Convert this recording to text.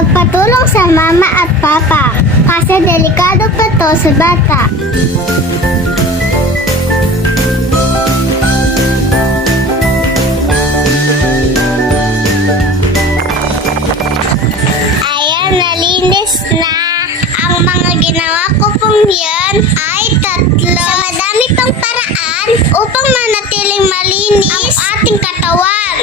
Magpatulong sa mama at papa kasi delikado pa to sa bata. Ayan, nalinis na. Ang mga ginawa ko pong yan ay tatlo. Sa madami pang paraan upang manatiling malinis ang ating katawan.